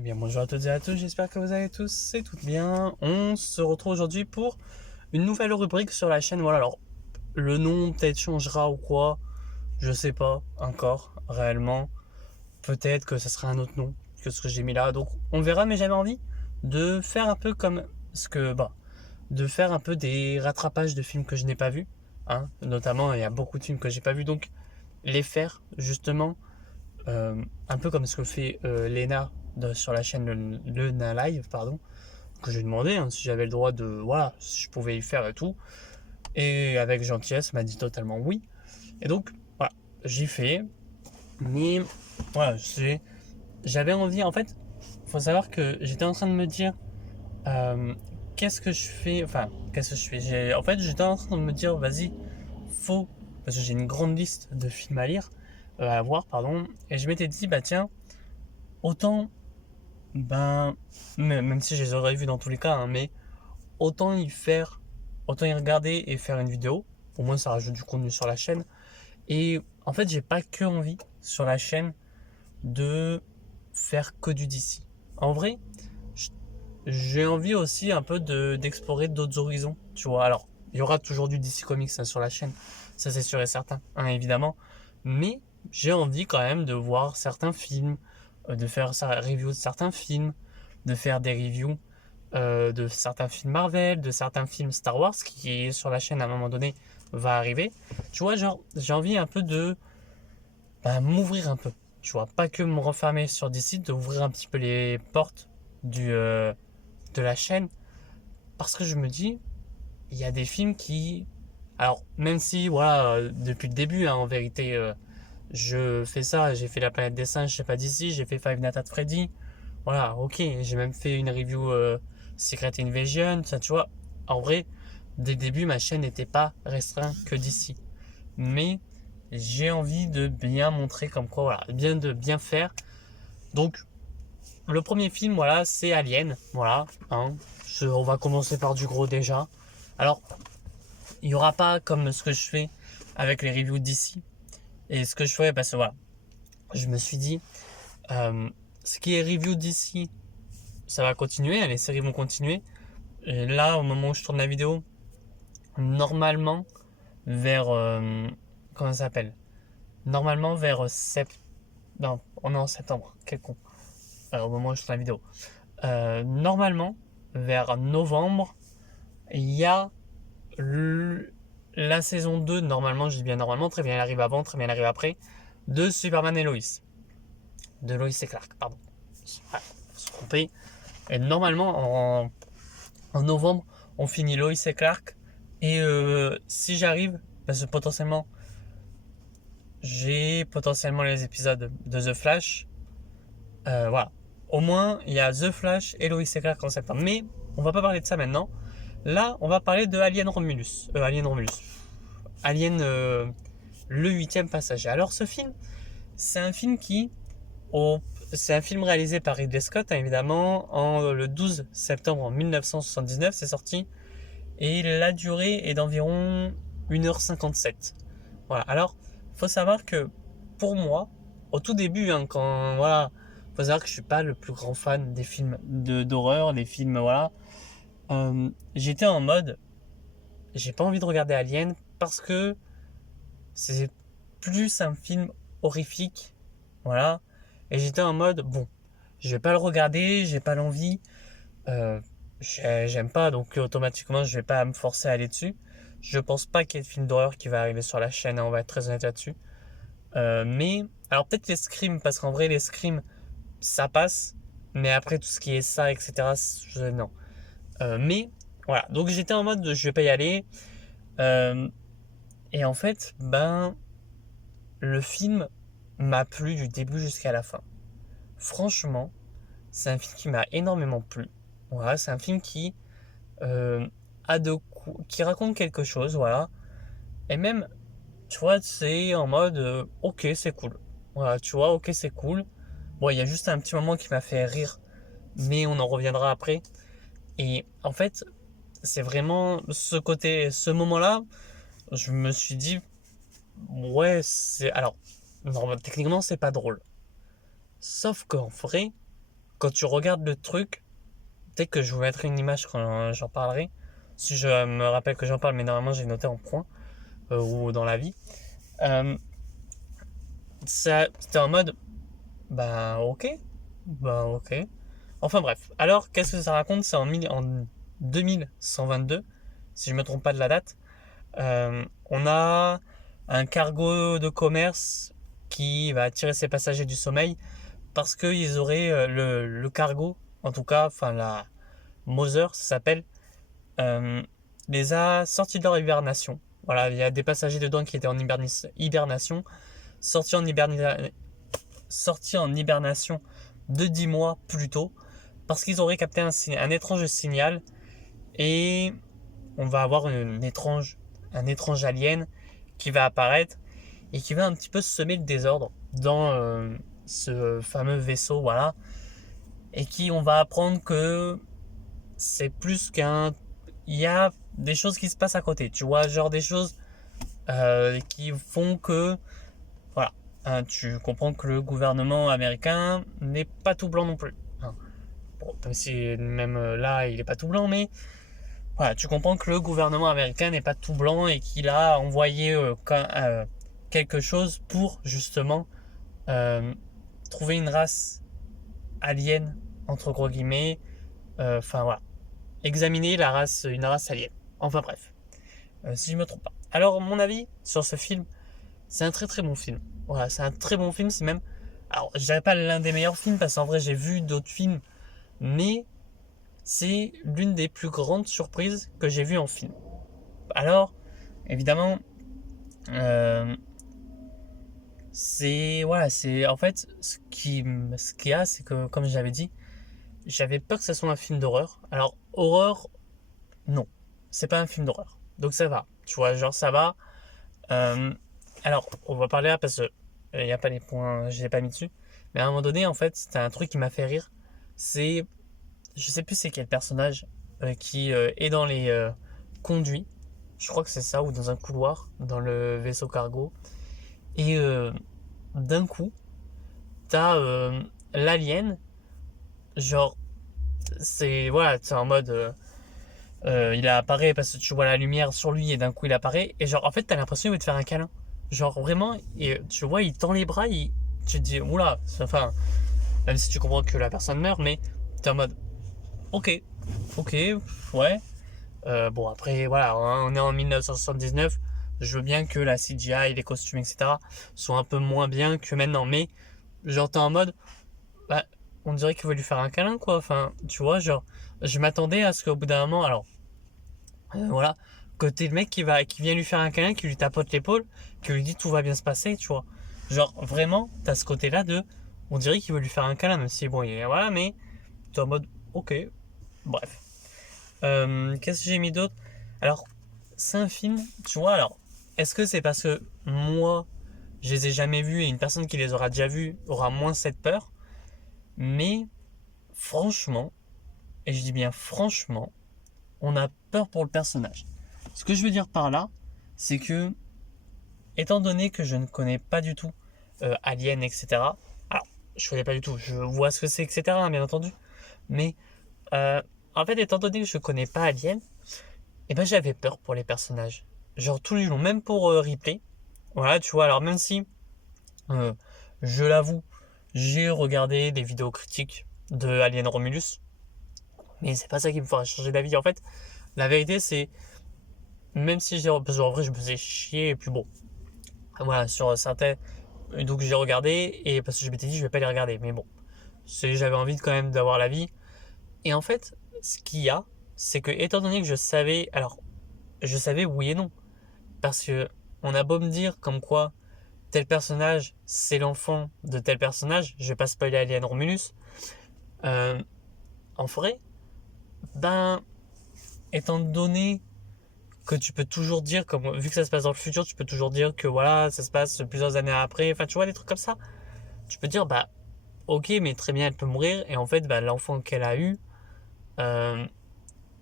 Eh bien, bonjour à toutes et à tous, j'espère que vous allez tous et toutes bien. On se retrouve aujourd'hui pour une nouvelle rubrique sur la chaîne. Voilà, alors, le nom peut-être changera ou quoi, je sais pas encore, réellement. Peut-être que ça sera un autre nom que ce que j'ai mis là. Donc, on verra, mais j'avais envie de faire un peu comme ce que, de faire un peu des rattrapages de films que je n'ai pas vus. Hein. Notamment, il y a beaucoup de films que j'ai pas vus, donc les faire, justement, un peu comme ce que fait Lena sur la chaîne le Na Live, pardon, que j'ai demandé hein, si j'avais le droit de, voilà, si je pouvais y faire et tout. Et avec gentillesse, m'a dit totalement oui. Et donc, voilà, j'y fais. Mais, voilà, j'avais envie, en fait, faut savoir que j'étais en train de me dire, euh, qu'est-ce que je fais, enfin, qu'est-ce que je fais en fait, j'étais en train de me dire, vas-y, faut, parce que j'ai une grande liste de films à lire, à voir, pardon, et je m'étais dit, bah tiens, autant ben, même si je les aurais vus dans tous les cas, hein, mais autant y faire, autant y regarder et faire une vidéo. Au moins, ça rajoute du contenu sur la chaîne. Et en fait, j'ai pas que envie sur la chaîne de faire que du DC. En vrai, j'ai envie aussi un peu d'explorer d'autres horizons, tu vois. Alors, il y aura toujours du DC Comics hein, sur la chaîne, ça c'est sûr et certain, hein, évidemment. Mais j'ai envie quand même de voir certains films, de faire sa review de certains films, de faire des reviews de certains films Marvel, de certains films Star Wars qui est sur la chaîne à un moment donné va arriver. Tu vois, genre, j'ai envie un peu de m'ouvrir un peu. Tu vois, pas que me refermer sur des sites, d'ouvrir un petit peu les portes du, de la chaîne parce que je me dis, il y a des films qui. Alors, même si, voilà, depuis le début, hein, en vérité, je fais ça, j'ai fait La Planète des Singes, je sais pas d'ici, j'ai fait Five Nights at Freddy, voilà, ok, j'ai même fait une review Secret Invasion, ça tu vois, en vrai, dès le début, ma chaîne n'était pas restreinte que d'ici. Mais j'ai envie de bien montrer comme quoi, voilà, bien de bien faire. Donc, le premier film, voilà, c'est Alien, voilà, hein. On va commencer par du gros déjà. Alors, il n'y aura pas comme ce que je fais avec les reviews d'ici. Et ce que je ferais, parce que voilà, je me suis dit, euh, ce qui est review d'ici, ça va continuer, les séries vont continuer. Et là, au moment où je tourne la vidéo, normalement, vers. Comment ça s'appelle? Normalement, vers septembre. Non, on est en septembre, quel con. Au moment où je tourne la vidéo. Normalement, vers novembre, il y a la saison 2, normalement, je dis bien normalement, très bien elle arrive avant, très bien elle arrive après, de Superman et Lois. De Lois et Clark, pardon. Ouais, faut se tromper. Et normalement, en novembre, on finit Lois et Clark. Et si j'arrive, parce que potentiellement, j'ai potentiellement les épisodes de The Flash. Voilà. Au moins, il y a The Flash et Lois et Clark en septembre. Mais on va pas parler de ça maintenant. Là, on va parler de Alien Romulus. Alien Romulus. Alien, le huitième passager. Alors, ce film, c'est un film qui, c'est un film réalisé par Ridley Scott, hein, évidemment, le 12 septembre 1979, c'est sorti. Et la durée est d'environ 1h57. Voilà. Alors, faut savoir que pour moi, au tout début, hein, quand voilà, faut savoir que je suis pas le plus grand fan des films d'horreur, des films voilà. J'étais en mode, j'ai pas envie de regarder Alien parce que c'est plus un film horrifique, voilà. Et j'étais en mode, bon, je vais pas le regarder, j'ai pas l'envie, euh, j'aime pas, donc automatiquement je vais pas me forcer à aller dessus. Je pense pas qu'il y ait de film d'horreur qui va arriver sur la chaîne, hein, on va être très honnête là-dessus. Mais, alors peut-être les scrims, parce qu'en vrai, les scrims, ça passe. Mais après, tout ce qui est ça, etc., non. Mais, voilà. Donc j'étais en mode, je vais pas y aller. Euh, et en fait, le film m'a plu du début jusqu'à la fin. Franchement, c'est un film qui m'a énormément plu. Voilà, c'est un film qui euh, qui raconte quelque chose, voilà. Et même, tu vois, c'est en mode, ok, c'est cool. Voilà, tu vois, ok, c'est cool. Bon, il y a juste un petit moment qui m'a fait rire, mais on en reviendra après. Et en fait, c'est vraiment ce côté, ce moment-là, je me suis dit, ouais, c'est. Alors, non, techniquement, c'est pas drôle. Sauf qu'en vrai, quand tu regardes le truc, peut-être que je vous mettrai une image quand j'en parlerai. Si je me rappelle que j'en parle, mais normalement j'ai noté en point ou dans la vie. Euh, C'était en mode, bah ok. Enfin bref. Alors, qu'est-ce que ça raconte? C'est en 2122, si je me trompe pas de la date. On a un cargo de commerce qui va attirer ses passagers du sommeil parce qu'ils auraient le cargo, en tout cas, enfin la Mother, ça s'appelle, les a sortis de leur hibernation. Voilà, il y a des passagers dedans qui étaient en hibernation, sortis en, sortis en hibernation de 10 mois plus tôt, parce qu'ils auraient capté un étrange signal, et on va avoir un étrange alien qui va apparaître et qui va un petit peu semer le désordre dans ce fameux vaisseau, voilà, et qui on va apprendre que c'est plus qu'un... Il y a des choses qui se passent à côté, tu vois, genre des choses qui font que, voilà, hein, tu comprends que le gouvernement américain n'est pas tout blanc non plus. Hein. Bon, même si même là, il n'est pas tout blanc, mais voilà, tu comprends que le gouvernement américain n'est pas tout blanc et qu'il a envoyé quelque chose pour justement euh, trouver une race alien, entre gros guillemets, enfin voilà, examiner une race alien. Enfin bref, si je me trompe pas. Alors, mon avis sur ce film, c'est un très très bon film. Voilà, c'est un très bon film, c'est même... Alors, je dirais pas l'un des meilleurs films, parce qu'en vrai, j'ai vu d'autres films, mais c'est l'une des plus grandes surprises que j'ai vues en film. Alors, évidemment, euh, c'est... Voilà, c'est... En fait, ce qu'il y a, c'est que, comme j'avais dit, j'avais peur que ce soit un film d'horreur. Alors, horreur, non. C'est pas un film d'horreur. Donc ça va. Tu vois, genre ça va. Euh, alors, on va parler là parce que il n'y a pas les points, je l'ai pas mis dessus. Mais à un moment donné, en fait, c'était un truc qui m'a fait rire. C'est, je sais plus c'est quel personnage qui est dans les conduits. Je crois que c'est ça, ou dans un couloir, dans le vaisseau cargo. Et d'un coup, t'as l'alien. Genre, c'est voilà, c'est en mode, il apparaît parce que tu vois la lumière sur lui et d'un coup il apparaît. Et genre, en fait, t'as l'impression qu'il veut te faire un câlin. Genre, vraiment, et tu vois, il tend les bras, tu te dis, oula, enfin, même si tu comprends que la personne meurt, mais t'es en mode, ok, ok, ouais. Bon, après, voilà, on est en 1979. Je veux bien que la CGI, les costumes, etc. soient un peu moins bien que maintenant, mais genre, t'es en mode, bah, on dirait qu'il veut lui faire un câlin, quoi. Enfin, tu vois, genre, je m'attendais à ce qu'au bout d'un moment, alors, voilà, côté le mec qui vient lui faire un câlin, qui lui tapote l'épaule, qui lui dit tout va bien se passer, tu vois. Genre, vraiment, t'as ce côté-là de, on dirait qu'il veut lui faire un câlin, même si bon, voilà, mais t'es en mode, ok, bref. Qu'est-ce que j'ai mis d'autre? Alors, c'est un film, tu vois, alors, est-ce que c'est parce que moi, je les ai jamais vus et une personne qui les aura déjà vus aura moins cette peur? Mais, franchement, et je dis bien franchement, on a peur pour le personnage. Ce que je veux dire par là, c'est que, étant donné que je ne connais pas du tout Alien, etc. Alors, je connais pas du tout, je vois ce que c'est, etc. Bien entendu. Mais, en fait, étant donné que je connais pas Alien, et ben j'avais peur pour les personnages. Genre tout le long, même pour Ripley. Voilà, tu vois, alors même si, euh, je l'avoue, j'ai regardé des vidéos critiques de Alien Romulus, mais c'est pas ça qui me fera changer d'avis. En fait, la vérité, c'est, même si j'ai, parce qu'en vrai, je me faisais chier, et puis bon, voilà, sur certains, donc j'ai regardé, et parce que je m'étais dit, je vais pas les regarder, mais bon, j'avais envie quand même d'avoir l'avis. Et en fait, ce qu'il y a, c'est que, étant donné que je savais, alors, je savais oui et non, parce que on a beau me dire comme quoi tel personnage c'est l'enfant de tel personnage, je vais pas spoiler Alien Romulus, euh, en forêt, ben étant donné que tu peux toujours dire, comme vu que ça se passe dans le futur, tu peux toujours dire que voilà, ça se passe plusieurs années après, enfin tu vois des trucs comme ça, tu peux dire bah ok mais très bien elle peut mourir et en fait bah, l'enfant qu'elle a eu, euh,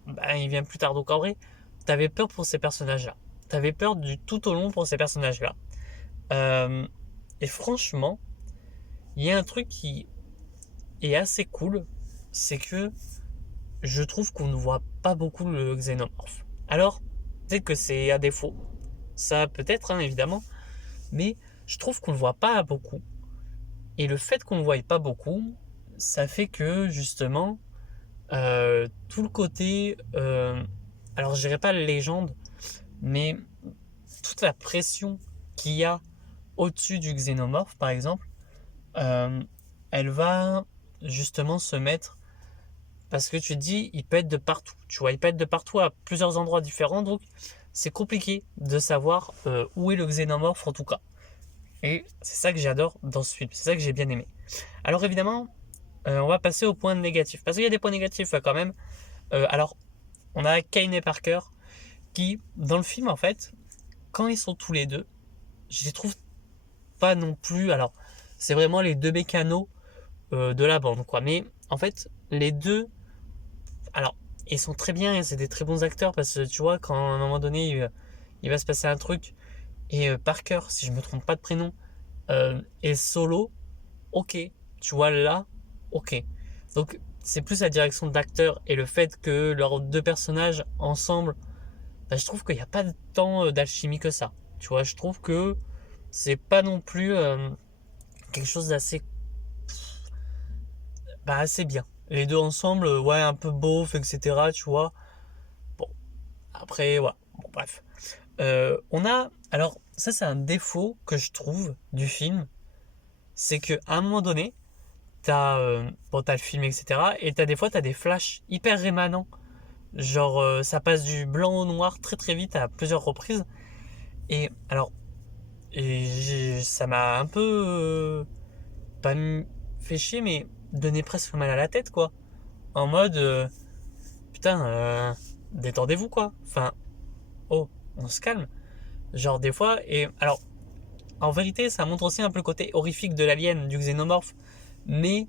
bah, il vient plus tard donc en vrai t'avais peur pour ces personnages là, t'avais peur du tout au long pour ces personnages là. Euh, et franchement, il y a un truc qui, est assez cool, c'est que je trouve qu'on ne voit pas beaucoup le xénomorphe. Alors, peut-être que c'est à défaut, ça peut-être, hein, évidemment, mais je trouve qu'on ne le voit pas beaucoup. Et le fait qu'on ne le voie pas beaucoup, ça fait que justement, tout le côté, alors je dirais pas légende, mais toute la pression qu'il y a au-dessus du xénomorphe, par exemple, euh, elle va justement se mettre parce que tu te dis, il peut être de partout. Tu vois, il peut être de partout à plusieurs endroits différents, donc c'est compliqué de savoir où est le xénomorphe en tout cas. Et c'est ça que j'adore dans ce film, c'est ça que j'ai bien aimé. Alors évidemment, on va passer aux points négatifs, parce qu'il y a des points négatifs quand même. Alors, on a Kane et Parker qui, dans le film en fait, quand ils sont tous les deux, je les trouve pas non plus. Alors, c'est vraiment les deux mécanos de la bande, quoi. Mais en fait, les deux, alors, ils sont très bien, c'est des très bons acteurs parce que tu vois, quand à un moment donné, il va se passer un truc et Parker, si je me trompe pas de prénom, est solo, ok, tu vois là, ok. Donc, c'est plus la direction d'acteur et le fait que leurs deux personnages ensemble, bah, je trouve qu'il n'y a pas tant d'alchimie que ça. Tu vois, je trouve que c'est pas non plus quelque chose d'assez bah, assez bien. Les deux ensemble, ouais, un peu beauf, etc. Tu vois. Bon, après, voilà. Bon, bref. On a. Alors, ça, c'est un défaut que je trouve du film. C'est qu'à un moment donné, bon, t'as le film, etc. Et des fois, t'as des flashs hyper rémanents. Genre, ça passe du blanc au noir très très vite à plusieurs reprises. Et alors, ça m'a un peu. Pas fait chier, mais donné presque mal à la tête, quoi. En mode. Putain, détendez-vous quoi. Enfin, oh, on se calme. Genre des fois, et alors, en vérité, ça montre aussi un peu le côté horrifique de l'alien, du xénomorphe, mais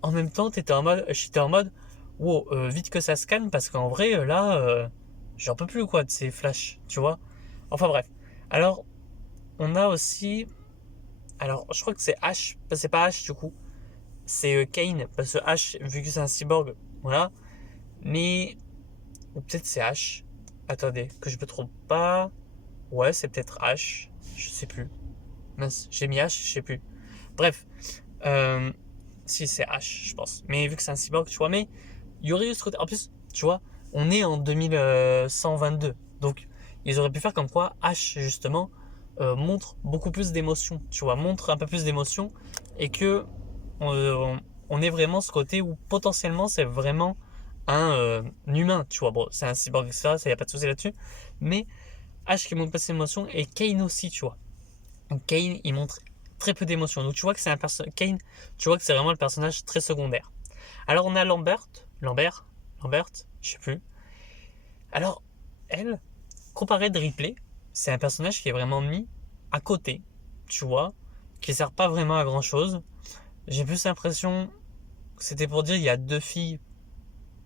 en même temps, j'étais en mode, wow, vite que ça se calme, parce qu'en vrai, là, j'en peux plus quoi de ces flashs, tu vois. Enfin bref. Alors, on a aussi, alors, je crois que c'est H, c'est pas H du coup, c'est Kane, parce que H, vu que c'est un cyborg, voilà, mais, ou peut-être c'est H. Attendez, que je me trompe pas. Ouais, c'est peut-être H. Je sais plus. Mince, j'ai mis H, je sais plus. Bref. Euh, si, c'est H, je pense. Mais vu que c'est un cyborg, tu vois. Mais il y aurait eu ce côté. En plus, tu vois, on est en 2122. Donc, ils auraient pu faire comme quoi H, justement, montre beaucoup plus d'émotions. Tu vois, montre un peu plus d'émotions. Et que on ait vraiment ce côté où potentiellement c'est vraiment un humain. Tu vois, bon, c'est un cyborg, etc. Ça, y a pas de souci là-dessus. Mais H qui montre pas ses émotions et Kane aussi, tu vois. Donc Kane, il montre très peu d'émotions. Donc tu vois que c'est un personnage. Kane, tu vois que c'est vraiment le personnage très secondaire. Alors on a Lambert, je sais plus. Alors, elle, comparée de Ripley, c'est un personnage qui est vraiment mis à côté, tu vois, qui sert pas vraiment à grand chose. J'ai plus l'impression que c'était pour dire il y a deux filles,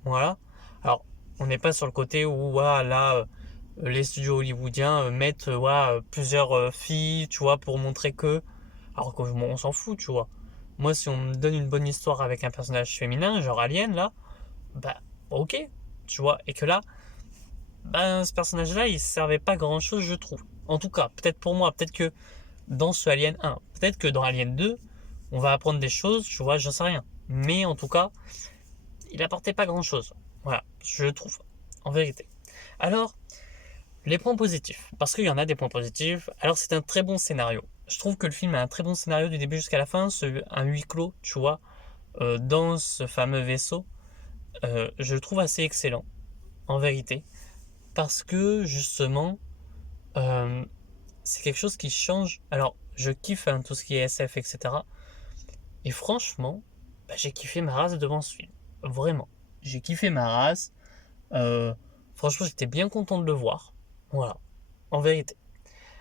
voilà. Alors, on n'est pas sur le côté où, voilà, là, les studios hollywoodiens mettent plusieurs filles, tu vois, pour montrer que. Alors qu'on s'en fout, tu vois. Moi, si on me donne une bonne histoire avec un personnage féminin, genre Alien, là, bah, ok, tu vois. Et que là, bah, ce personnage-là, il servait pas grand-chose, je trouve. En tout cas, peut-être pour moi, peut-être que dans ce Alien 1, peut-être que dans Alien 2, on va apprendre des choses, tu vois, j'en sais rien. Mais en tout cas, il apportait pas grand-chose. Voilà, je trouve, en vérité. Alors, les points positifs, parce qu'il y en a des points positifs. Alors c'est un très bon scénario. Je trouve que le film a un très bon scénario du début jusqu'à la fin, un huis clos, tu vois, dans ce fameux vaisseau. Je le trouve assez excellent, en vérité, parce que justement, euh, c'est quelque chose qui change. Alors, je kiffe hein, tout ce qui est SF, etc. Et cetera. Et franchement, bah, j'ai kiffé ma race devant ce film. Vraiment. J'ai kiffé ma race. Euh, Franchement, j'étais bien content de le voir. Voilà, en vérité.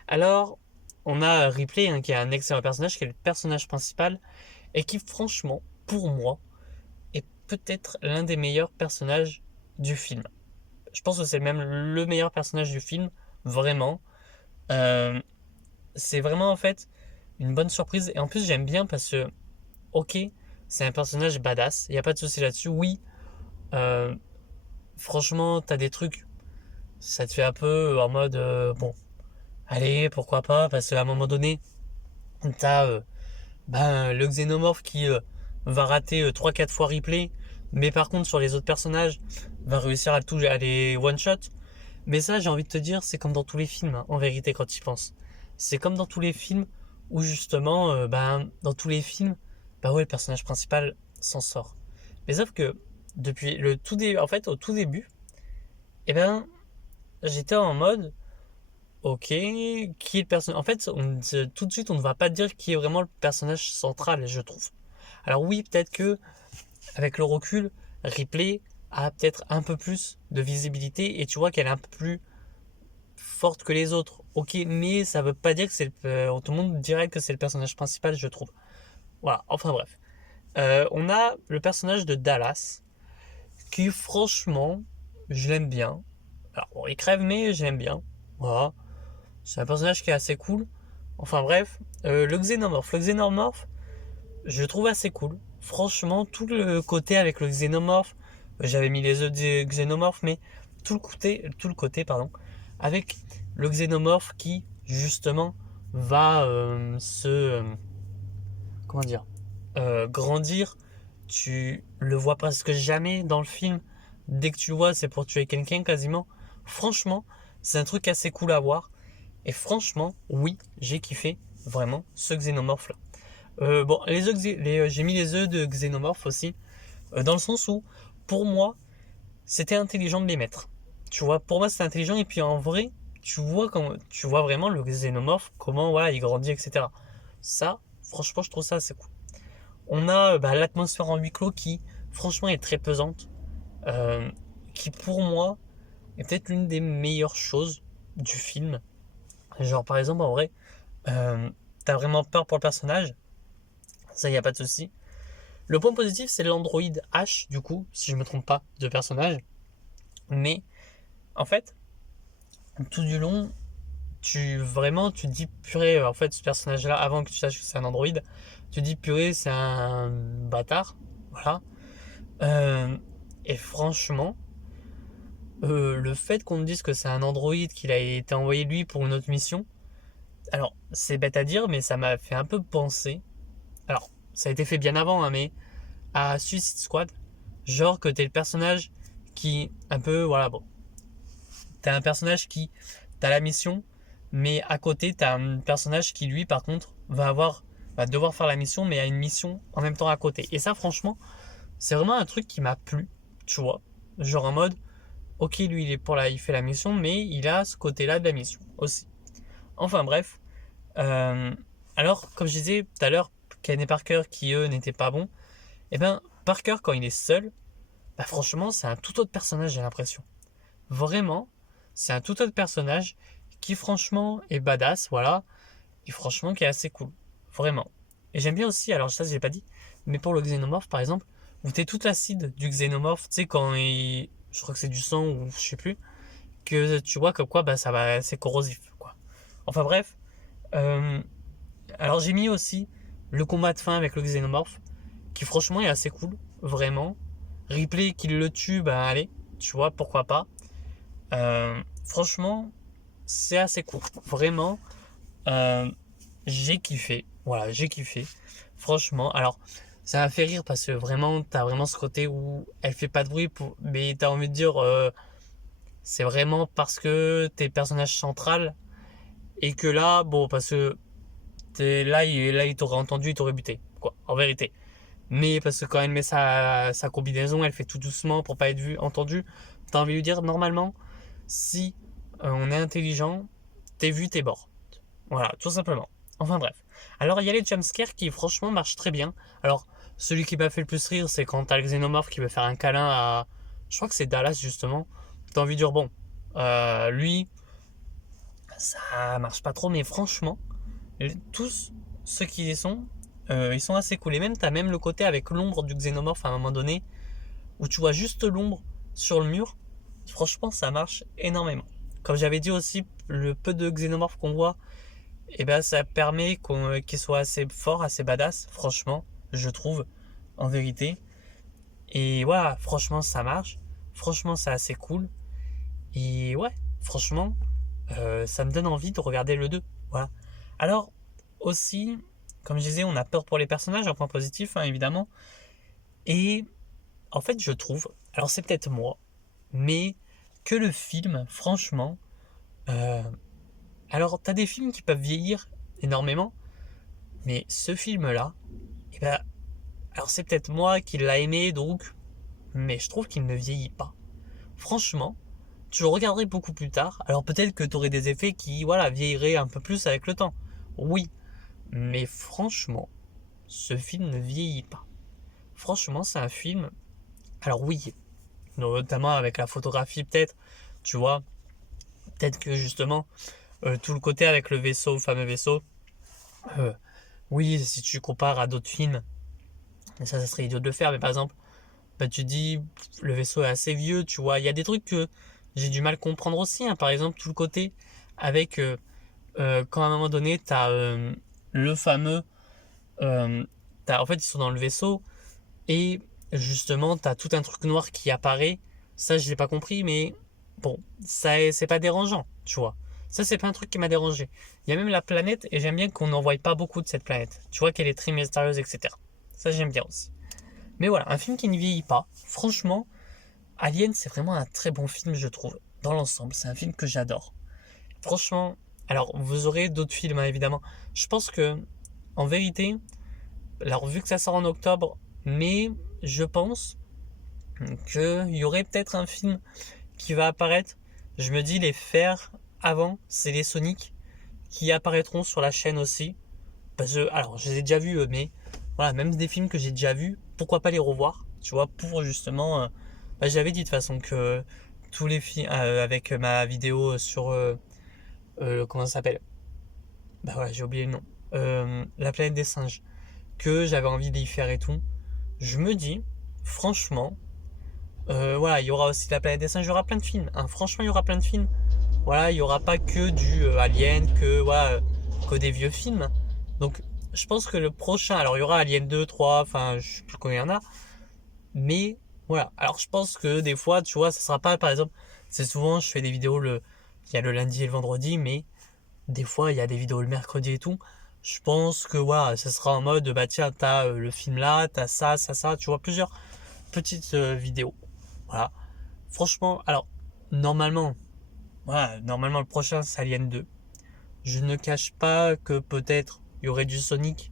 Alors, on a Ripley, hein, qui est un excellent personnage, qui est le personnage principal, et qui, franchement, pour moi, est peut-être l'un des meilleurs personnages du film. Je pense que c'est même le meilleur personnage du film, vraiment. Euh, c'est vraiment, en fait, une bonne surprise. Et en plus, j'aime bien parce que, ok, c'est un personnage badass, il n'y a pas de souci là-dessus. Oui, euh, franchement, t'as des trucs, ça te fait un peu en mode, bon, allez, pourquoi pas, parce qu'à un moment donné, t'as le xénomorphe qui va rater 3-4 fois replay, mais par contre sur les autres personnages, va réussir à les one-shot. Mais ça, j'ai envie de te dire, c'est comme dans tous les films, hein, en vérité, quand tu y penses. C'est comme dans tous les films où justement, dans tous les films, ouais, le personnage principal s'en sort. Mais sauf que depuis le tout début, en fait, au tout début, eh ben, j'étais en mode, ok, qui est le personnage. En fait, tout de suite, on ne va pas dire qui est vraiment le personnage central, je trouve. Alors oui, peut-être que avec le recul, Ripley a peut-être un peu plus de visibilité et tu vois qu'elle est un peu plus forte que les autres. Ok, mais ça veut pas dire que tout le monde dirait que c'est le personnage principal, je trouve. Voilà, enfin bref. On a le personnage de Dallas, qui franchement, je l'aime bien. Alors, bon, il crève, mais je l'aime bien. Voilà. C'est un personnage qui est assez cool. Enfin bref, le xénomorphe. Le xénomorphe, je le trouve assez cool. Franchement, tout le côté avec le xénomorphe, j'avais mis les œufs du xénomorphe, mais tout le côté, pardon, avec le xénomorphe qui, justement, va comment dire, grandir. Tu le vois presque jamais dans le film. Dès que tu le vois, c'est pour tuer quelqu'un quasiment. Franchement, c'est un truc assez cool à voir. Et franchement, oui, j'ai kiffé vraiment ce xénomorphe là. Bon, j'ai mis les œufs de xénomorphe aussi, dans le sens où, pour moi, c'était intelligent de les mettre. Tu vois, pour moi, c'était intelligent. Et puis en vrai, tu vois vraiment le xénomorphe, comment voilà, il grandit, etc. Ça, franchement, je trouve ça assez cool. On a l'atmosphère en huis clos qui, franchement, est très pesante. euh, qui, pour moi, est peut-être l'une des meilleures choses du film. Genre, par exemple, en vrai, euh, t'as vraiment peur pour le personnage. Ça, y a pas de souci. Le point positif, c'est l'androïde H, du coup, si je me trompe pas, de personnage. Mais, en fait, tout du long, tu te dis purée, en fait, ce personnage-là, avant que tu saches que c'est un androïde, tu te dis purée, c'est un bâtard. Voilà. Euh, et franchement, le fait qu'on me dise que c'est un androïde, qu'il a été envoyé lui pour une autre mission, alors c'est bête à dire, mais ça m'a fait un peu penser. Alors, ça a été fait bien avant, hein, mais à Suicide Squad, genre que t'es le personnage qui, un peu, voilà, bon, t'as un personnage qui, t'as la mission, mais à côté, t'as un personnage qui, lui, par contre, va devoir faire la mission, mais a une mission en même temps à côté. Et ça, franchement, c'est vraiment un truc qui m'a plu, tu vois. Genre en mode, ok, lui, il fait la mission, mais il a ce côté-là de la mission aussi. Enfin bref. Euh, alors, comme je disais tout à l'heure, Ken et Parker qui eux n'étaient pas bons, et ben Parker quand il est seul, franchement c'est un tout autre personnage j'ai l'impression. Vraiment, c'est un tout autre personnage qui franchement est badass, voilà, et franchement qui est assez cool, vraiment. Et j'aime bien aussi, alors ça je l'ai pas dit, mais pour le xénomorphe par exemple, où t'es toute l'acide du xénomorphe, tu sais quand je crois que c'est du sang ou je sais plus, que tu vois comme quoi c'est corrosif quoi. Enfin bref, euh, alors j'ai mis aussi le combat de fin avec le xénomorphe, qui franchement est assez cool, vraiment. Ripley qui le tue, allez, tu vois, pourquoi pas. Franchement, c'est assez cool, vraiment. euh, j'ai kiffé, voilà, j'ai kiffé. Franchement, alors ça m'a fait rire parce que vraiment, t'as vraiment ce côté où elle fait pas de bruit, mais t'as envie de dire, c'est vraiment parce que t'es le personnage central et que là, bon, parce que là, il t'aurait entendu, il t'aurait buté, quoi, en vérité. Mais parce que quand elle met sa combinaison, elle fait tout doucement pour pas être vue, entendue. T'as envie de lui dire, normalement, si on est intelligent, t'es vu, t'es mort. Voilà, tout simplement. Enfin bref. Alors il y a les jumpscares qui franchement marchent très bien. Alors, celui qui m'a fait le plus rire, c'est quand t'as le xénomorphe qui veut faire un câlin à... Je crois que c'est Dallas justement. T'as envie de dire, bon, lui, ça marche pas trop, mais franchement, tous ceux qui y sont, ils sont assez cool. Et même, t'as même le côté avec l'ombre du xénomorphe à un moment donné, où tu vois juste l'ombre sur le mur. Franchement, ça marche énormément. Comme j'avais dit aussi, le peu de xénomorphes qu'on voit, ça permet qu'il soit assez fort, assez badass, franchement, je trouve. en vérité. Et voilà, franchement, ça marche. Franchement, c'est assez cool. Et ouais, franchement, ça me donne envie de regarder le 2. Voilà. Alors, aussi, comme je disais, on a peur pour les personnages, un point positif, hein, évidemment. Et en fait, je trouve, alors c'est peut-être moi, mais que le film, franchement, euh, alors t'as des films qui peuvent vieillir énormément, mais ce film-là, eh ben, alors c'est peut-être moi qui l'a aimé, donc, mais je trouve qu'il ne vieillit pas. Franchement, tu le regarderais beaucoup plus tard, alors peut-être que tu aurais des effets qui, voilà, vieilliraient un peu plus avec le temps. Oui, mais franchement, ce film ne vieillit pas. Franchement, c'est un film, alors oui, notamment avec la photographie peut-être, tu vois, peut-être que justement, tout le côté avec le vaisseau, le fameux vaisseau, euh, oui, si tu compares à d'autres films, ça serait idiot de le faire, mais par exemple, bah, tu dis, le vaisseau est assez vieux, tu vois, il y a des trucs que j'ai du mal à comprendre aussi, hein. Par exemple, tout le côté avec, quand à un moment donné, tu as le fameux, en fait, ils sont dans le vaisseau, et justement, tu as tout un truc noir qui apparaît, ça, je l'ai pas compris, mais bon, ça, c'est pas dérangeant, tu vois. Ça, c'est pas un truc qui m'a dérangé. Il y a même la planète, et j'aime bien qu'on n'en voie pas beaucoup de cette planète. Tu vois qu'elle est très mystérieuse, etc. Ça, j'aime bien aussi. Mais voilà, un film qui ne vieillit pas. Franchement, Alien, c'est vraiment un très bon film, je trouve. Dans l'ensemble, c'est un film que j'adore. Franchement, alors vous aurez d'autres films, hein, évidemment. Je pense que, en vérité, alors vu que ça sort en octobre, mais je pense qu'il y aurait peut-être un film qui va apparaître. Je me dis, les faire avant, c'est les Sonic qui apparaîtront sur la chaîne aussi. Parce que, alors, je les ai déjà vus, mais voilà, même des films que j'ai déjà vus, pourquoi pas les revoir, tu vois, pour justement. Bah, j'avais dit de toute façon que tous les films, avec ma vidéo sur. Comment ça s'appelle? Bah voilà, j'ai oublié le nom. La planète des singes. Que j'avais envie d'y faire et tout. Je me dis, franchement, voilà, il y aura aussi la planète des singes, il y aura plein de films, hein. Franchement, il y aura plein de films. Voilà, il y aura pas que du Alien, que voilà, que des vieux films. Donc, je pense que le prochain, alors il y aura Alien 2, 3, enfin, je sais plus combien il y en a, mais voilà. Alors, je pense que des fois, tu vois, ça sera pas, par exemple, c'est souvent, je fais des vidéos il y a le lundi et le vendredi, mais des fois, il y a des vidéos le mercredi et tout. Je pense que voilà, ça sera en mode, bah tiens, t'as le film là, t'as ça, tu vois, plusieurs petites vidéos. Voilà. Franchement, alors, normalement, voilà, normalement le prochain c'est Alien 2. Je ne cache pas que peut-être il y aurait du Sonic.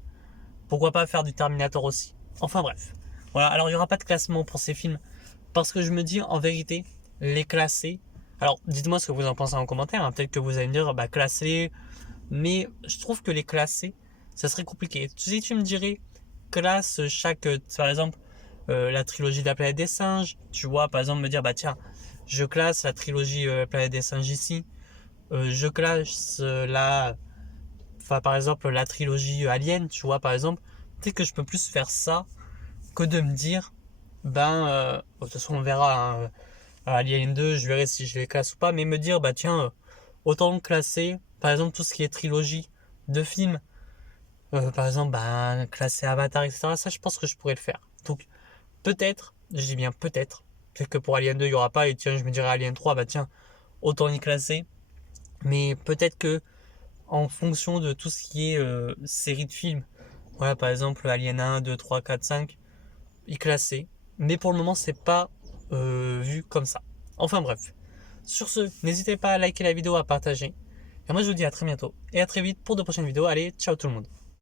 Pourquoi pas faire du Terminator aussi. Enfin bref. Voilà, alors il n'y aura pas de classement pour ces films. Parce que je me dis, en vérité, les classer. Alors, dites-moi ce que vous en pensez en commentaire, hein. Peut-être que vous allez me dire, bah classer. Mais je trouve que les classer, ça serait compliqué. Si tu me dirais, classe chaque, par exemple, la trilogie de la planète des singes. Tu vois, par exemple, me dire, bah tiens, je classe la trilogie planète des singes ici. Je classe enfin, par exemple, la trilogie Alien, tu vois, par exemple. Peut-être que je peux plus faire ça que de me dire, ben, de toute façon, on verra, hein, Alien 2, je verrai si je les classe ou pas, mais me dire, bah tiens, autant classer, par exemple, tout ce qui est trilogie de films, par exemple, bah, classer Avatar, etc. Ça, je pense que je pourrais le faire. Donc, peut-être, je dis bien peut-être que pour Alien 2, il n'y aura pas, et tiens, je me dirais Alien 3, bah tiens, autant y classer. Mais peut-être que en fonction de tout ce qui est série de films, voilà, par exemple Alien 1, 2, 3, 4, 5, y classer. Mais pour le moment, c'est pas vu comme ça. Enfin bref. Sur ce, n'hésitez pas à liker la vidéo, à partager. Et moi, je vous dis à très bientôt et à très vite pour de prochaines vidéos. Allez, ciao tout le monde.